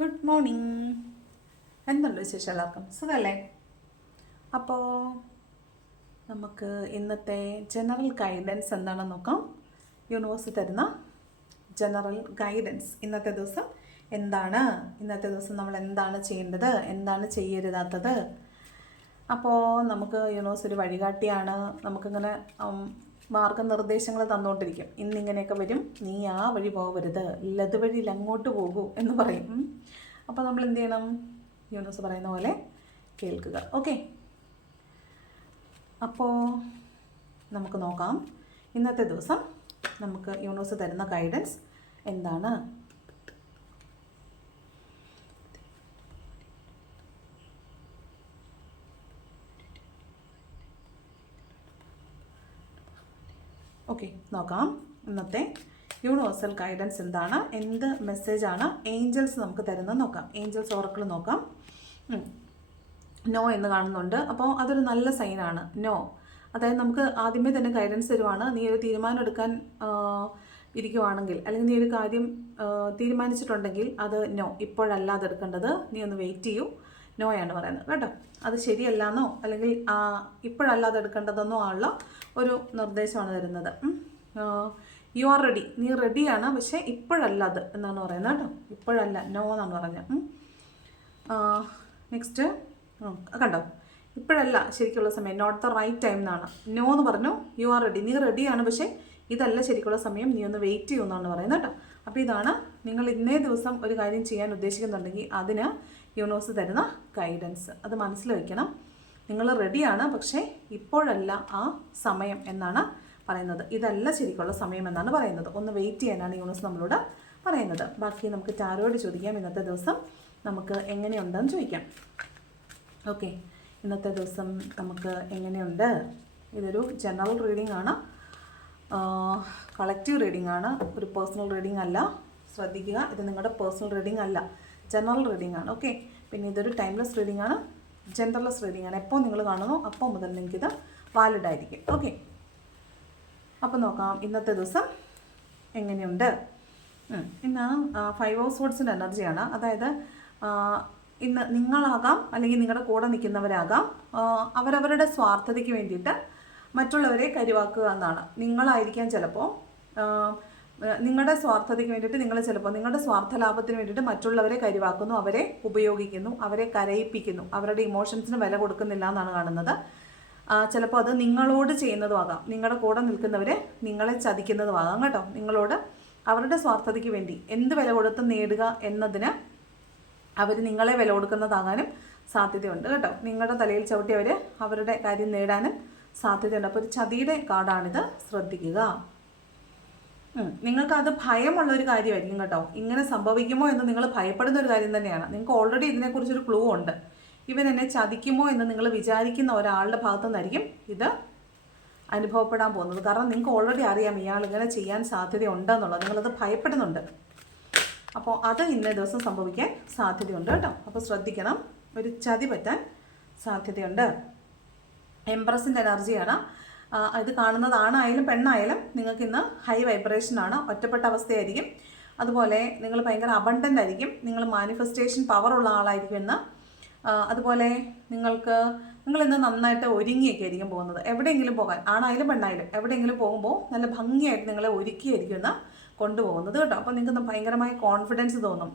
Good morning. എന്തുണ്ട് വിശേഷം? എല്ലാവർക്കും സുഖമല്ലേ? അപ്പോൾ നമുക്ക് ഇന്നത്തെ ജനറൽ ഗൈഡൻസ് എന്താണെന്ന് നോക്കാം. യൂണിവേഴ്സ് തരുന്ന ജനറൽ ഗൈഡൻസ് ഇന്നത്തെ ദിവസം എന്താണ്, ഇന്നത്തെ ദിവസം നമ്മൾ എന്താണ് ചെയ്യേണ്ടത്, എന്താണ് ചെയ്യരുതാത്തത്. അപ്പോൾ നമുക്ക് യൂണിവേഴ്സ് ഒരു വഴികാട്ടിയാണ്. നമുക്കിങ്ങനെ മാർഗനിർദ്ദേശങ്ങൾ തന്നുകൊണ്ടിരിക്കും. ഇന്നിങ്ങനെയൊക്കെ വരും, നീ ആ വഴി പോകരുത്, ഇല്ലത് വഴിയിൽ അങ്ങോട്ട് പോകൂ എന്ന് പറയും. അപ്പോൾ നമ്മൾ എന്ത് ചെയ്യണം? യൂണിവേഴ്സ് പറയുന്ന പോലെ കേൾക്കുക. ഓക്കെ, അപ്പോൾ നമുക്ക് നോക്കാം ഇന്നത്തെ ദിവസം നമുക്ക് യൂണിവേഴ്സ് തരുന്ന ഗൈഡൻസ് എന്താണ്. ഓക്കെ, നോക്കാം ഇന്നത്തെ യൂണിവേഴ്സൽ ഗൈഡൻസ് എന്താണ്, എന്ത് മെസ്സേജാണ് ഏഞ്ചൽസ് നമുക്ക് തരുന്നത് നോക്കാം. ഏഞ്ചൽസ് ഓറക്കിൾ നോക്കാം. നോ എന്ന് കാണുന്നുണ്ട്. അപ്പോൾ അതൊരു നല്ല സൈനാണ്. നോ, അതായത് നമുക്ക് ആദ്യമേ തന്നെ ഗൈഡൻസ് തരുവാണ്. നീ ഒരു തീരുമാനം എടുക്കാൻ ഇരിക്കുവാണെങ്കിൽ, അല്ലെങ്കിൽ നീ ഒരു കാര്യം തീരുമാനിച്ചിട്ടുണ്ടെങ്കിൽ അത് നോ, ഇപ്പോഴല്ല അതെടുക്കേണ്ടത്, നീ ഒന്ന് വെയിറ്റ് ചെയ്യൂ, നോയാണ് പറയുന്നത് കേട്ടോ. അത് ശരിയല്ലാന്നോ അല്ലെങ്കിൽ ഇപ്പോഴല്ല അതെടുക്കേണ്ടതെന്നോ ഉള്ള ഒരു നിർദ്ദേശമാണ് തരുന്നത്. യു ആർ റെഡി, നീ റെഡിയാണ്, പക്ഷേ ഇപ്പോഴല്ല അത് എന്നാണ് പറയുന്നത് കേട്ടോ. ഇപ്പോഴല്ല, നോ എന്നാണ് പറഞ്ഞത്. നെക്സ്റ്റ് കണ്ടോ, ഇപ്പോഴല്ല ശരിക്കുള്ള സമയം, നോട്ട് ദ റൈറ്റ് ടൈം എന്നാണ്. നോ എന്ന് പറഞ്ഞു, യു ആർ റെഡി, നീ റെഡിയാണ്, പക്ഷേ ഇതല്ല ശരിക്കുള്ള സമയം, നീ ഒന്ന് വെയിറ്റ് ചെയ്യുമെന്നാണ് പറയുന്നത് കേട്ടോ. അപ്പോൾ ഇതാണ് നിങ്ങൾ ഇന്നേ ദിവസം ഒരു കാര്യം ചെയ്യാൻ ഉദ്ദേശിക്കുന്നുണ്ടെങ്കിൽ അതിന് യൂണിവേഴ്സ് തരുന്ന ഗൈഡൻസ്. അത് മനസ്സിൽ വയ്ക്കണം. നിങ്ങൾ റെഡിയാണ്, പക്ഷേ ഇപ്പോഴല്ല ആ സമയം എന്നാണ് പറയുന്നത്. ഇതല്ല ശരിക്കുള്ള സമയം എന്നാണ് പറയുന്നത്. ഒന്ന് വെയിറ്റ് ചെയ്യാനാണ് യൂണിവേഴ്സ് നമ്മളോട് പറയുന്നത്. ബാക്കി നമുക്ക് ടാരോയോട് ചോദിക്കാം ഇന്നത്തെ ദിവസം നമുക്ക് എങ്ങനെയുണ്ടെന്ന് ചോദിക്കാം. ഓക്കെ, ഇന്നത്തെ ദിവസം നമുക്ക് എങ്ങനെയുണ്ട്. ഇതൊരു ജനറൽ റീഡിംഗ് ആണ്, കളക്റ്റീവ് റീഡിംഗ് ആണ്, ഒരു പേഴ്സണൽ റീഡിംഗ് അല്ല. ശ്രദ്ധിക്കുക, ഇത് നിങ്ങളുടെ പേഴ്സണൽ റീഡിംഗ് അല്ല, ജനറൽ റീഡിംഗ് ആണ്. ഓക്കെ, പിന്നെ ഇതൊരു ടൈംലെസ് റീഡിംഗ് ആണ്, ജെൻഡർലെസ് റീഡിംഗ് ആണ്. എപ്പോൾ നിങ്ങൾ കാണുന്നു അപ്പോൾ മുതൽ നിങ്ങൾക്കിത് വാലിഡ് ആയിരിക്കും. ഓക്കെ, അപ്പോൾ നോക്കാം ഇന്നത്തെ ദിവസം എങ്ങനെയുണ്ട്. ഇന്ന് 5 ഓഫ് സോർഡ്സിൻ്റെ എനർജിയാണ്. അതായത് ഇന്ന് നിങ്ങളാകാം അല്ലെങ്കിൽ നിങ്ങളുടെ കൂടെ നിൽക്കുന്നവരാകാം അവരവരുടെ സ്വാർത്ഥതയ്ക്ക് വേണ്ടിയിട്ട് മറ്റുള്ളവരെ കരുവാക്കുക എന്നാണ്. നിങ്ങളായിരിക്കാം ചിലപ്പോൾ നിങ്ങളുടെ സ്വാർത്ഥതയ്ക്ക് വേണ്ടിയിട്ട് നിങ്ങൾ ചിലപ്പോൾ നിങ്ങളുടെ സ്വാർത്ഥ ലാഭത്തിന് വേണ്ടിയിട്ട് മറ്റുള്ളവരെ കരുവാക്കുന്നു, അവരെ ഉപയോഗിക്കുന്നു, അവരെ കരയിപ്പിക്കുന്നു, അവരുടെ ഇമോഷൻസിന് വില കൊടുക്കുന്നില്ല എന്നാണ് കാണുന്നത്. ചിലപ്പോൾ അത് നിങ്ങളോട് ചെയ്യുന്നതുമാകാം, നിങ്ങളുടെ കൂടെ നിൽക്കുന്നവരെ നിങ്ങളെ ചതിക്കുന്നതുമാകാം കേട്ടോ. നിങ്ങളോട് അവരുടെ സ്വാർത്ഥതയ്ക്ക് വേണ്ടി എന്ത് വില കൊടുത്ത് നേടുക എന്നതിന് അവർ നിങ്ങളെ വില കൊടുക്കുന്നതാകാനും സാധ്യതയുണ്ട് കേട്ടോ. നിങ്ങളുടെ തലയിൽ ചവിട്ടി അവർ അവരുടെ കാര്യം നേടാനും സാധ്യതയുണ്ട്. അപ്പോൾ ഒരു ചതിയുടെ കാർഡാണിത്, ശ്രദ്ധിക്കുക. നിങ്ങൾക്കത് ഭയമുള്ളൊരു കാര്യമായിരിക്കും കേട്ടോ. ഇങ്ങനെ സംഭവിക്കുമോ എന്ന് നിങ്ങൾ ഭയപ്പെടുന്ന ഒരു കാര്യം തന്നെയാണ്. നിങ്ങൾക്ക് ഓൾറെഡി ഇതിനെക്കുറിച്ചൊരു ക്ലൂ ഉണ്ട്. ഇവൻ എന്നെ ചതിക്കുമോ എന്ന് നിങ്ങൾ വിചാരിക്കുന്ന ഒരാളുടെ ഭാഗത്തു നിന്നായിരിക്കും ഇത് അനുഭവപ്പെടാൻ പോകുന്നത്. കാരണം നിങ്ങൾക്ക് ഓൾറെഡി അറിയാം ഇയാൾ ഇങ്ങനെ ചെയ്യാൻ സാധ്യതയുണ്ടെന്നുള്ളത്, നിങ്ങളത് ഭയപ്പെടുന്നുണ്ട്. അപ്പോൾ അത് ഇന്നേ ദിവസം സംഭവിക്കാൻ സാധ്യതയുണ്ട് കേട്ടോ. അപ്പോൾ ശ്രദ്ധിക്കണം, ഒരു ചതി പറ്റാൻ സാധ്യതയുണ്ട്. എംപ്രസിൻ്റെ എനർജിയാണ് ഇത് കാണുന്നത്. ആണായാലും പെണ്ണായാലും നിങ്ങൾക്ക് ഇന്ന് ഹൈ വൈബ്രേഷനാണ്, ഒറ്റപ്പെട്ട അവസ്ഥയായിരിക്കും. അതുപോലെ നിങ്ങൾ ഭയങ്കര അബണ്ടൻ്റ് ആയിരിക്കും, നിങ്ങൾ മാനിഫെസ്റ്റേഷൻ പവറുള്ള ആളായിരിക്കും ഇന്ന്. അതുപോലെ നിങ്ങൾ ഇന്ന് നന്നായിട്ട് ഒരുങ്ങിയൊക്കെ ആയിരിക്കും പോകുന്നത്. എവിടെയെങ്കിലും പോകാൻ, ആണായാലും പെണ്ണായാലും എവിടെയെങ്കിലും പോകുമ്പോൾ നല്ല ഭംഗിയായിട്ട് നിങ്ങളെ ഒരുക്കിയായിരിക്കും ഇന്ന് കൊണ്ടുപോകുന്നത് കേട്ടോ. അപ്പോൾ നിങ്ങൾക്ക് ഭയങ്കരമായ കോൺഫിഡൻസ് തോന്നും.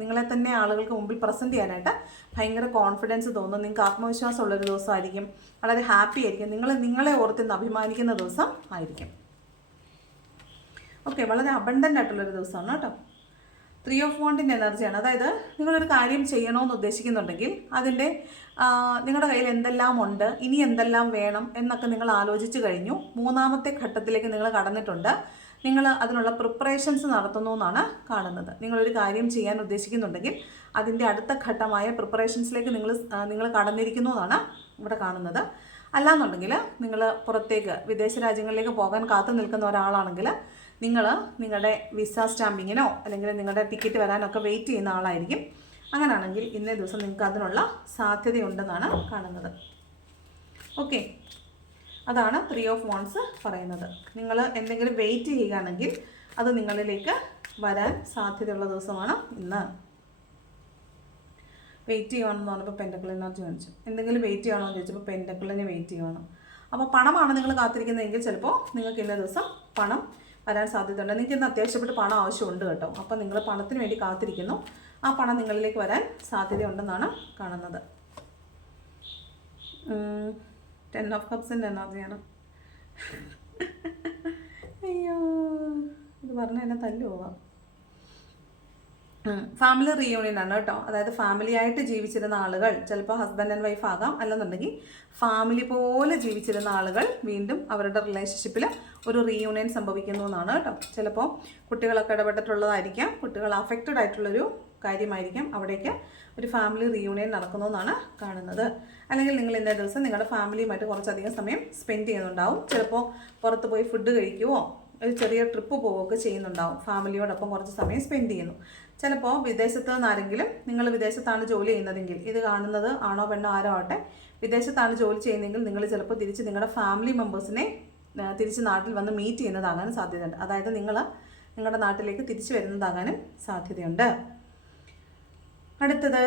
നിങ്ങളെ തന്നെ ആളുകൾക്ക് മുമ്പിൽ പ്രസൻറ്റ് ചെയ്യാനായിട്ട് ഭയങ്കര കോൺഫിഡൻസ് തോന്നും. നിങ്ങൾക്ക് ആത്മവിശ്വാസമുള്ളൊരു ദിവസമായിരിക്കും, വളരെ ഹാപ്പി ആയിരിക്കും, നിങ്ങളെ ഓർത്തിന്ന് അഭിമാനിക്കുന്ന ദിവസം ആയിരിക്കും. ഓക്കെ, വളരെ അബണ്ടൻ്റ് ആയിട്ടുള്ളൊരു ദിവസമാണ് കേട്ടോ. 3 ഓഫ് വാണ്ടിൻ്റെ എനർജിയാണ്. അതായത് നിങ്ങളൊരു കാര്യം ചെയ്യണമെന്ന് ഉദ്ദേശിക്കുന്നുണ്ടെങ്കിൽ അതിൻ്റെ നിങ്ങളുടെ കയ്യിൽ എന്തെല്ലാം ഉണ്ട്, ഇനി എന്തെല്ലാം വേണം എന്നൊക്കെ നിങ്ങൾ ആലോചിച്ച് കഴിഞ്ഞു. 3ാമത്തെ ഘട്ടത്തിലേക്ക് നിങ്ങൾ കടന്നിട്ടുണ്ട്. നിങ്ങൾ അതിനുള്ള പ്രിപ്പറേഷൻസ് നടത്തുന്നു എന്നാണ് കാണുന്നത്. നിങ്ങളൊരു കാര്യം ചെയ്യാൻ ഉദ്ദേശിക്കുന്നുണ്ടെങ്കിൽ അതിൻ്റെ അടുത്ത ഘട്ടമായ പ്രിപ്പറേഷൻസിലേക്ക് നിങ്ങൾ കടന്നിരിക്കുന്നു എന്നാണ് ഇവിടെ കാണുന്നത്. അല്ലാന്നുണ്ടെങ്കിൽ നിങ്ങൾ പുറത്തേക്ക് വിദേശ രാജ്യങ്ങളിലേക്ക് പോകാൻ കാത്തു നിൽക്കുന്ന ഒരാളാണെങ്കിൽ നിങ്ങൾ നിങ്ങളുടെ വിസ സ്റ്റാമ്പിങ്ങിനോ അല്ലെങ്കിൽ നിങ്ങളുടെ ടിക്കറ്റ് വരാനൊക്കെ വെയിറ്റ് ചെയ്യുന്ന ആളായിരിക്കും. അങ്ങനെയാണെങ്കിൽ ഇന്നേ ദിവസം നിങ്ങൾക്ക് അതിനുള്ള സാധ്യതയുണ്ടെന്നാണ് കാണുന്നത്. ഓക്കെ, അതാണ് 3 ഓഫ് വാണ്ട്സ് പറയുന്നത്. നിങ്ങൾ എന്തെങ്കിലും വെയിറ്റ് ചെയ്യുകയാണെങ്കിൽ അത് നിങ്ങളിലേക്ക് വരാൻ സാധ്യതയുള്ള ദിവസമാണ് ഇന്ന്. വെയിറ്റ് ചെയ്യുവാണെന്ന് പറഞ്ഞപ്പോൾ പെൻഡക്കിൾ എനർജി കാണിച്ചു. എന്തെങ്കിലും വെയിറ്റ് ചെയ്യണമെന്ന് ചോദിച്ചപ്പോൾ പെൻഡക്കിളിനെ വെയിറ്റ് ചെയ്യുവാണ്. അപ്പോൾ പണമാണ് നിങ്ങൾ കാത്തിരിക്കുന്നതെങ്കിൽ ചിലപ്പോൾ നിങ്ങൾക്ക് ഇന്ന ദിവസം പണം വരാൻ സാധ്യതയുണ്ട്. നിങ്ങൾക്ക് ഇന്ന് അത്യാവശ്യപ്പെട്ട് പണം ആവശ്യമുണ്ട് കേട്ടോ. അപ്പോൾ നിങ്ങൾ പണത്തിന് വേണ്ടി കാത്തിരിക്കുന്നു. ആ പണം നിങ്ങളിലേക്ക് വരാൻ സാധ്യതയുണ്ടെന്നാണ് കാണുന്നത്. 10 ഓഫ് കപ്സിൻ്റെ എനർജിയാണ്. അയ്യോ, ഇത് പറഞ്ഞാൽ എന്നെ തല്ലു പോവാം. ഫാമിലി റീയൂണിയൻ ആണ് കേട്ടോ. അതായത് ഫാമിലി ആയിട്ട് ജീവിച്ചിരുന്ന ആളുകൾ, ചിലപ്പോൾ ഹസ്ബൻഡ് ആൻഡ് വൈഫ് ആകാം, അല്ലെന്നുണ്ടെങ്കിൽ ഫാമിലി പോലെ ജീവിച്ചിരുന്ന ആളുകൾ വീണ്ടും അവരുടെ റിലേഷൻഷിപ്പിൽ ഒരു റീയൂണിയൻ സംഭവിക്കുന്നു എന്നാണ് കേട്ടോ. ചിലപ്പോൾ കുട്ടികളൊക്കെ ഇടപെട്ടിട്ടുള്ളതായിരിക്കാം, കുട്ടികൾ അഫക്റ്റഡ് ആയിട്ടുള്ളൊരു കാര്യമായിരിക്കാം. അവിടേക്ക് ഒരു ഫാമിലി റീയൂണിയൻ നടക്കുന്നു എന്നാണ് കാണുന്നത്. അല്ലെങ്കിൽ നിങ്ങൾ ഇന്നേ ദിവസം നിങ്ങളുടെ ഫാമിലിയുമായിട്ട് കുറച്ചധികം സമയം സ്പെൻഡ് ചെയ്യുന്നുണ്ടാവും. ചിലപ്പോൾ പുറത്ത് പോയി ഫുഡ് കഴിക്കുവോ, ഒരു ചെറിയ ട്രിപ്പ് പോവുകയൊക്കെ ചെയ്യുന്നുണ്ടാവും. ഫാമിലിയോടൊപ്പം കുറച്ച് സമയം സ്പെൻഡ് ചെയ്യുന്നു. ചിലപ്പോൾ വിദേശത്ത് നിന്നാരെങ്കിലും, നിങ്ങൾ വിദേശത്താണ് ജോലി ചെയ്യുന്നതെങ്കിൽ, ഇത് കാണുന്നത് ആണോ പെണ്ണോ ആരോ ആട്ടെ, വിദേശത്താണ് ജോലി ചെയ്യുന്നതെങ്കിൽ നിങ്ങൾ ചിലപ്പോൾ തിരിച്ച് നിങ്ങളുടെ ഫാമിലി മെമ്പേഴ്സിനെ തിരിച്ച് നാട്ടിൽ വന്ന് മീറ്റ് ചെയ്യുന്നതാകാനും സാധ്യതയുണ്ട്. അതായത് നിങ്ങൾ നിങ്ങളുടെ നാട്ടിലേക്ക് തിരിച്ചു വരുന്നതാകാനും സാധ്യതയുണ്ട്. അടുത്തത്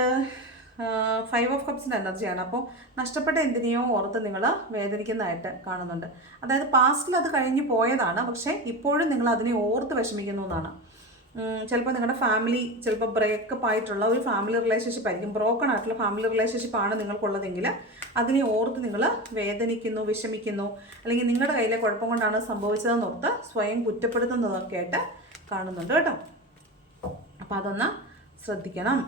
5 ഓഫ് കപ്സിൻ്റെ എനർജിയാണ്. അപ്പോൾ നഷ്ടപ്പെട്ട എന്തിനെയോ ഓർത്ത് നിങ്ങൾ വേദനിക്കുന്നതായിട്ട് കാണുന്നുണ്ട്. അതായത് പാസ്റ്റിൽ അത് കഴിഞ്ഞ് പോയതാണ്, പക്ഷേ ഇപ്പോഴും നിങ്ങൾ അതിനെ ഓർത്ത് വിഷമിക്കുന്നു എന്നാണ്. ചിലപ്പോൾ നിങ്ങളുടെ ഫാമിലി ചിലപ്പോൾ ബ്രേക്കപ്പ് ആയിട്ടുള്ള ഒരു ഫാമിലി റിലേഷൻഷിപ്പ് ആയിരിക്കും, ബ്രോക്കൺ ആയിട്ടുള്ള ഫാമിലി റിലേഷൻഷിപ്പാണ് നിങ്ങൾക്കുള്ളതെങ്കിൽ അതിനെ ഓർത്ത് നിങ്ങൾ വേദനിക്കുന്നു, വിഷമിക്കുന്നു, അല്ലെങ്കിൽ നിങ്ങളുടെ കയ്യിലെ കുഴപ്പം കൊണ്ടാണ് സംഭവിച്ചതെന്നോർത്ത് സ്വയം കുറ്റപ്പെടുത്തുന്നതൊക്കെ ആയിട്ട് കാണുന്നുണ്ട് കേട്ടോ. അപ്പോൾ അതൊന്ന് ശ്രദ്ധിക്കണം.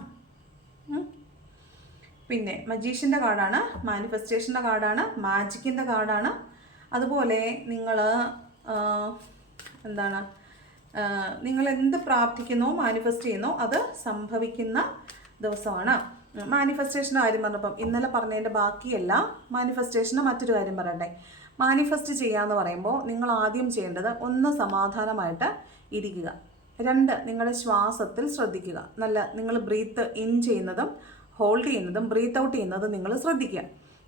പിന്നെ മജീഷ്യൻ്റെ കാർഡാണ്, മാനിഫെസ്റ്റേഷൻ്റെ കാർഡാണ്, മാജിക്കിൻ്റെ കാർഡാണ്. അതുപോലെ നിങ്ങൾ നിങ്ങൾ എന്ത് പ്രാർത്ഥിക്കുന്നോ മാനിഫെസ്റ്റ് ചെയ്യുന്നോ അത് സംഭവിക്കുന്ന ദിവസമാണ്. മാനിഫെസ്റ്റേഷൻ്റെ കാര്യം പറഞ്ഞപ്പം ഇന്നലെ പറഞ്ഞതിൻ്റെ ബാക്കിയല്ല, മാനിഫെസ്റ്റേഷന് മറ്റൊരു കാര്യം പറയട്ടെ. മാനിഫെസ്റ്റ് ചെയ്യാന്ന് പറയുമ്പോൾ നിങ്ങൾ ആദ്യം ചെയ്യേണ്ടത് 1 സമാധാനമായിട്ട് ഇരിക്കുക. 2 നിങ്ങളുടെ ശ്വാസത്തിൽ ശ്രദ്ധിക്കുക. നിങ്ങൾ ബ്രീത്ത് ഇൻ ചെയ്യുന്നതും ഹോൾഡ് ചെയ്യുന്നതും ബ്രീത്ത് ഔട്ട് ചെയ്യുന്നതും നിങ്ങൾ ശ്രദ്ധിക്കുക.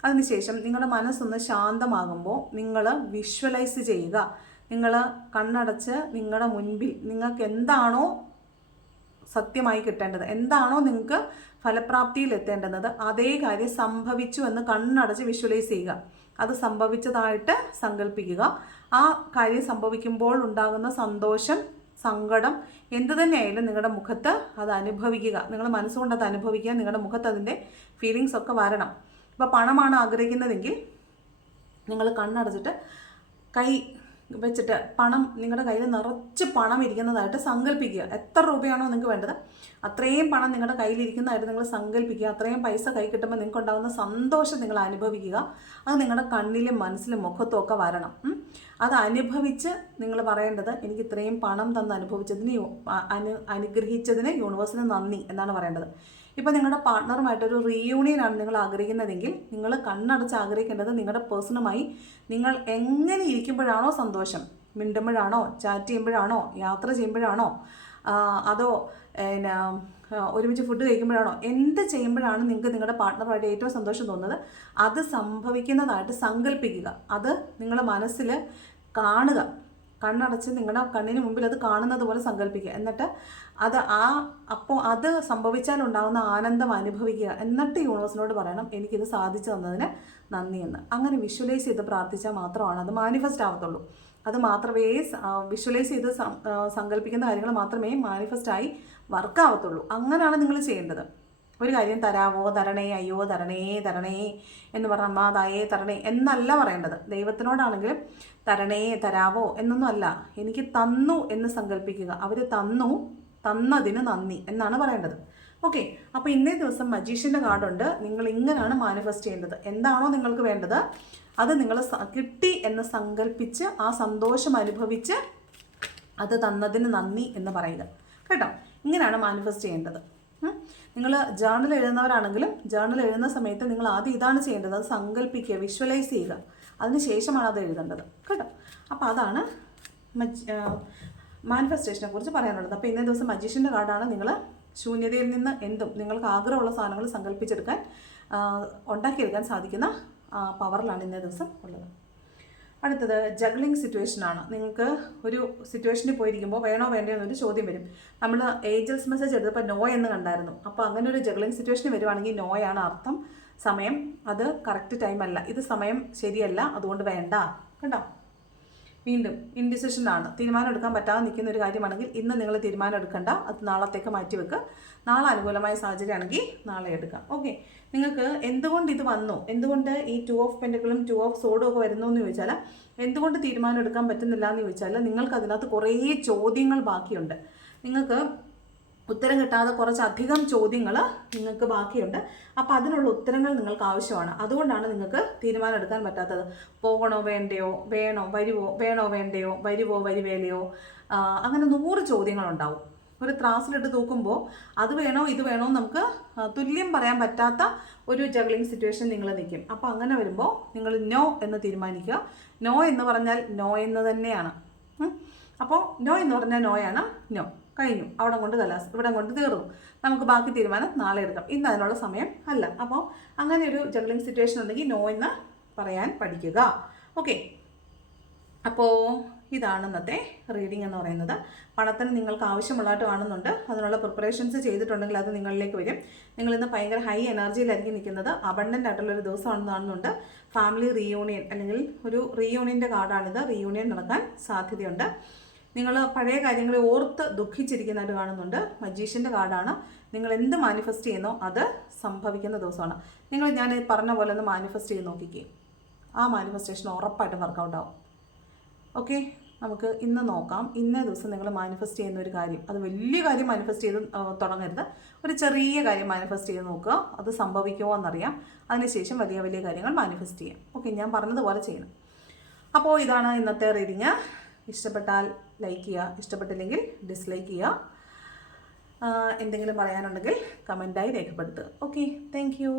അതിനുശേഷം നിങ്ങളുടെ മനസ്സൊന്ന് ശാന്തമാകുമ്പോൾ നിങ്ങൾ വിഷ്വലൈസ് ചെയ്യുക. നിങ്ങൾ കണ്ണടച്ച് നിങ്ങളുടെ മുൻപിൽ നിങ്ങൾക്ക് എന്താണോ സത്യമായി കിട്ടേണ്ടത്, എന്താണോ നിങ്ങൾക്ക് ഫലപ്രാപ്തിയിൽ എത്തേണ്ടുന്നത്, അതേ കാര്യം സംഭവിച്ചു എന്ന് കണ്ണടച്ച് വിഷ്വലൈസ് ചെയ്യുക. അത് സംഭവിച്ചതായിട്ട് സങ്കല്പിക്കുക. ആ കാര്യം സംഭവിക്കുമ്പോൾ ഉണ്ടാകുന്ന സന്തോഷം, സങ്കടം എന്തു തന്നെയായാലും നിങ്ങളുടെ മുഖത്ത് അത് അനുഭവിക്കുക. നിങ്ങൾ മനസ്സുകൊണ്ട് അത് അനുഭവിക്കുക. നിങ്ങളുടെ മുഖത്ത് അതിൻ്റെ ഫീലിങ്സ് ഒക്കെ വരണം. ഇപ്പോൾ പണമാണ് ആഗ്രഹിക്കുന്നതെങ്കിൽ നിങ്ങൾ കണ്ണടച്ചിട്ട് കൈ വെച്ചിട്ട് പണം നിങ്ങളുടെ കയ്യിൽ നിറച്ച് പണം ഇരിക്കുന്നതായിട്ട് സങ്കല്പിക്കുക. എത്ര രൂപയാണോ നിങ്ങൾക്ക് വേണ്ടത് അത്രയും പണം നിങ്ങളുടെ കയ്യിലിരിക്കുന്നതായിട്ട് നിങ്ങൾ സങ്കല്പിക്കുക. അത്രയും പൈസ കൈ കിട്ടുമ്പോൾ നിങ്ങൾക്ക് ഉണ്ടാകുന്ന സന്തോഷം നിങ്ങൾ അനുഭവിക്കുക. അത് നിങ്ങളുടെ കണ്ണിലും മനസ്സിലും മുഖത്തും ഒക്കെ വരണം. അത് അനുഭവിച്ച് നിങ്ങൾ പറയേണ്ടത് എനിക്ക് ഇത്രയും പണം തന്ന് അനുഗ്രഹിച്ചതിന് യൂണിവേഴ്സിന് നന്ദി എന്നാണ് പറയേണ്ടത്. ഇപ്പോൾ നിങ്ങളുടെ പാർട്ട്ണറുമായിട്ടൊരു റീയൂണിയനാണ് നിങ്ങൾ ആഗ്രഹിക്കുന്നതെങ്കിൽ നിങ്ങൾ കണ്ണടച്ച് ആഗ്രഹിക്കേണ്ടത് നിങ്ങളുടെ പേഴ്സണുമായി നിങ്ങൾ എങ്ങനെ ഇരിക്കുമ്പോഴാണോ സന്തോഷം, മിണ്ടുമ്പോഴാണോ, ചാറ്റ് ചെയ്യുമ്പോഴാണോ, യാത്ര ചെയ്യുമ്പോഴാണോ, അതോ ഒരുമിച്ച് ഫുഡ് കഴിക്കുമ്പോഴാണോ, എന്ത് ചെയ്യുമ്പോഴാണ് നിങ്ങൾക്ക് നിങ്ങളുടെ പാർട്ട്ണറുമായിട്ട് ഏറ്റവും സന്തോഷം തോന്നുന്നത് അത് സംഭവിക്കുന്നതായിട്ട് സങ്കല്പിക്കുക. അത് നിങ്ങളുടെ മനസ്സിൽ കാണുക. കണ്ണടച്ച് നിങ്ങളുടെ കണ്ണിന് മുമ്പിൽ അത് കാണുന്നത് പോലെ സങ്കല്പിക്കുക. എന്നിട്ട് അപ്പോൾ അത് സംഭവിച്ചാലുണ്ടാകുന്ന ആനന്ദം അനുഭവിക്കുക. എന്നിട്ട് യൂണിവേഴ്സിനോട് പറയണം എനിക്കിത് സാധിച്ചു തന്നതിന് നന്ദിയെന്ന്. അങ്ങനെ വിഷ്വലൈസ് ചെയ്ത് പ്രാർത്ഥിച്ചാൽ മാത്രമാണ് അത് മാനിഫെസ്റ്റ് ആവത്തുള്ളൂ. അത് മാത്രമേ വിഷ്വലൈസ് ചെയ്ത് സങ്കല്പിക്കുന്ന കാര്യങ്ങൾ മാത്രമേ മാനിഫെസ്റ്റായി വർക്കാവത്തുള്ളൂ. അങ്ങനെയാണ് നിങ്ങൾ ചെയ്യേണ്ടത്. ഒരു കാര്യം തരാവോ, തരണേ, അയ്യോ തരണേ തരണേ എന്ന് പറഞ്ഞാൽ അമ്മ തായേ തരണേ എന്നല്ല പറയേണ്ടത്. ദൈവത്തിനോടാണെങ്കിലും തരണേ തരാവോ എന്നൊന്നും അല്ല, എനിക്ക് തന്നു എന്ന് സങ്കല്പിക്കുക. അവർ തന്നതിന് നന്ദി എന്നാണ് പറയേണ്ടത്. ഓക്കെ, അപ്പോൾ ഇന്നേ ദിവസം മജീഷ്യൻ്റെ കാർഡുണ്ട്. നിങ്ങൾ ഇങ്ങനെയാണ് മാനിഫെസ്റ്റ് ചെയ്യേണ്ടത്. എന്താണോ നിങ്ങൾക്ക് വേണ്ടത് അത് നിങ്ങൾ കിട്ടി എന്ന് സങ്കല്പിച്ച് ആ സന്തോഷം അനുഭവിച്ച് അത് തന്നതിന് നന്ദി എന്ന് പറയുക കേട്ടോ. ഇങ്ങനെയാണ് മാനിഫെസ്റ്റ് ചെയ്യേണ്ടത്. നിങ്ങൾ ജേർണൽ എഴുതുന്നവരാണെങ്കിലും ജേർണൽ എഴുതുന്ന സമയത്ത് നിങ്ങൾ ആദ്യം ഇതാണ് ചെയ്യേണ്ടത്. അത് സങ്കല്പിക്കുക, വിഷ്വലൈസ് ചെയ്യുക. അതിന് ശേഷമാണ് അത് എഴുതേണ്ടത് കേട്ടോ. അപ്പോൾ അതാണ് മാനിഫെസ്റ്റേഷനെ കുറിച്ച് പറയാനുള്ളത്. അപ്പോൾ ഇന്നേ ദിവസം മജീഷ്യൻ്റെ കാർഡാണ്. നിങ്ങൾ ശൂന്യതയിൽ നിന്ന് എന്തും നിങ്ങൾക്ക് ആഗ്രഹമുള്ള സാധനങ്ങൾ സങ്കല്പിച്ചെടുക്കാൻ ഉണ്ടാക്കിയെടുക്കാൻ സാധിക്കുന്ന പവറിലാണ് ഇന്നേ ദിവസം ഉള്ളത്. അടുത്തത് ജഗ്ലിംഗ് സിറ്റുവേഷനാണ്. നിങ്ങൾക്ക് ഒരു സിറ്റുവേഷനിൽ പോയിരിക്കുമ്പോൾ വേണോ വേണ്ടോ എന്നൊരു ചോദ്യം വരും. നമ്മൾ ഏഞ്ചൽസ് മെസ്സേജ് എടുത്തപ്പോൾ നോ എന്ന് കണ്ടായിരുന്നു. അപ്പോൾ അങ്ങനെ ഒരു ജഗ്ലിംഗ് സിറ്റുവേഷന് വരുവാണെങ്കിൽ നോയാണ് അർത്ഥം. സമയം അത് കറക്റ്റ് ടൈം അല്ല, ഇത് സമയം ശരിയല്ല, അതുകൊണ്ട് വേണ്ട. കേട്ടോ? വീണ്ടും ഇൻഡിസിഷനാണ്. തീരുമാനം എടുക്കാൻ പറ്റാതെ നിൽക്കുന്ന ഒരു കാര്യമാണെങ്കിൽ ഇന്ന് നിങ്ങൾ തീരുമാനം എടുക്കണ്ട, അത് നാളത്തേക്ക് മാറ്റി വെക്കുക. നാളെ അനുകൂലമായ സാഹചര്യമാണെങ്കിൽ നാളെ എടുക്കാം. ഓക്കെ, നിങ്ങൾക്ക് എന്തുകൊണ്ട് ഇത് വന്നു, എന്തുകൊണ്ട് ഈ 2 ഓഫ് പെൻറ്റക്കിളും 2 ഓഫ് സോഡും ഒക്കെ വരുന്നു എന്ന് ചോദിച്ചാൽ, എന്തുകൊണ്ട് തീരുമാനം എടുക്കാൻ പറ്റുന്നില്ല എന്ന് ചോദിച്ചാൽ, നിങ്ങൾക്ക് അതിനകത്ത് കുറേ ചോദ്യങ്ങൾ ബാക്കിയുണ്ട്. നിങ്ങൾക്ക് ഉത്തരം കിട്ടാതെ കുറച്ചധികം ചോദ്യങ്ങൾ നിങ്ങൾക്ക് ബാക്കിയുണ്ട്. അപ്പോൾ അതിനുള്ള ഉത്തരങ്ങൾ നിങ്ങൾക്ക് ആവശ്യമാണ്. അതുകൊണ്ടാണ് നിങ്ങൾക്ക് തീരുമാനം എടുക്കാൻ പറ്റാത്തത്. പോകണോ വേണ്ടയോ, വേണോ വേണ്ടയോ, വരുവേലയോ, അങ്ങനെ 100 ചോദ്യങ്ങളുണ്ടാവും. ഒരു ത്രാസിലിട്ട് തൂക്കുമ്പോൾ അത് വേണോ ഇത് വേണോ നമുക്ക് തുല്യം പറയാൻ പറ്റാത്ത ഒരു ജഗ്ലിംഗ് സിറ്റുവേഷൻ നിങ്ങൾ നിൽക്കും. അപ്പോൾ അങ്ങനെ വരുമ്പോൾ നിങ്ങൾ നോ എന്ന് തീരുമാനിക്കുക. നോ എന്ന് പറഞ്ഞാൽ നോ എന്ന് തന്നെയാണ്. അപ്പോൾ നോ എന്ന് പറഞ്ഞാൽ നോയാണ്. നോ കഴിഞ്ഞു, അവിടെ കൊണ്ട് കലാസ്, ഇവിടെ കൊണ്ട് തീർന്നു. നമുക്ക് ബാക്കി തീരുമാനം നാളെ എടുക്കാം, ഇന്ന് അതിനുള്ള സമയം അല്ല. അപ്പോൾ അങ്ങനെ ഒരു ജഗ്ലിംഗ് സിറ്റുവേഷൻ ഉണ്ടെങ്കിൽ നോ എന്ന് പറയാൻ പഠിക്കുക. ഓക്കെ, അപ്പോൾ ഇതാണ് ഇന്നത്തെ റീഡിംഗ് എന്ന് പറയുന്നത്. പണത്തിന് നിങ്ങൾക്ക് ആവശ്യമുള്ളതായിട്ട് കാണുന്നുണ്ട്. അതിനുള്ള പ്രിപ്പറേഷൻസ് ചെയ്തിട്ടുണ്ടെങ്കിൽ അത് നിങ്ങളിലേക്ക് വരും. നിങ്ങളിന്ന് ഭയങ്കര ഹൈ എനർജിയിലായിരിക്കും നിൽക്കുന്നത്. അബണ്ടൻ്റ് ആയിട്ടുള്ളൊരു ദിവസമാണെന്ന് കാണുന്നുണ്ട്. ഫാമിലി റീയൂണിയൻ അല്ലെങ്കിൽ ഒരു റീയൂണിയൻ്റെ കാർഡാണിത്. റീയൂണിയൻ നടക്കാൻ സാധ്യതയുണ്ട്. നിങ്ങൾ പഴയ കാര്യങ്ങളെ ഓർത്ത് ദുഃഖിച്ചിരിക്കുന്നതായിട്ട് കാണുന്നുണ്ട്. മജീഷ്യൻ്റെ കാർഡാണ്. നിങ്ങൾ എന്ത് മാനിഫെസ്റ്റ് ചെയ്യുന്നോ അത് സംഭവിക്കുന്ന ദിവസമാണ്. ഞാൻ പറഞ്ഞ പോലെ ഒന്ന് മാനിഫെസ്റ്റ് ചെയ്ത് നോക്കിക്കേ, ആ മാനിഫെസ്റ്റേഷൻ ഉറപ്പായിട്ടും വർക്കൗട്ട് ആവും. ഓക്കെ, നമുക്ക് ഇന്ന് നോക്കാം. ഇന്നേ ദിവസം നിങ്ങൾ മാനിഫെസ്റ്റ് ചെയ്യുന്ന ഒരു കാര്യം, അത് വലിയ കാര്യം മാനിഫെസ്റ്റ് ചെയ്ത് തുടങ്ങരുത്. ഒരു ചെറിയ കാര്യം മാനിഫെസ്റ്റ് ചെയ്ത് നോക്കുക, അത് സംഭവിക്കുമോ എന്നറിയാം. അതിനുശേഷം വലിയ വലിയ കാര്യങ്ങൾ മാനിഫെസ്റ്റ് ചെയ്യാം. ഓക്കെ, ഞാൻ പറഞ്ഞതുപോലെ ചെയ്യണം. അപ്പോൾ ഇതാണ് ഇന്നത്തെ റീഡിങ്. ഇഷ്ടപ്പെട്ടാൽ ലൈക്ക് ചെയ്യുക, ഇഷ്ടപ്പെട്ടില്ലെങ്കിൽ ഡിസ്ലൈക്ക് ചെയ്യുക. എന്തെങ്കിലും പറയാനുണ്ടെങ്കിൽ കമൻറ്റായി രേഖപ്പെടുത്തുക. Okay, thank you.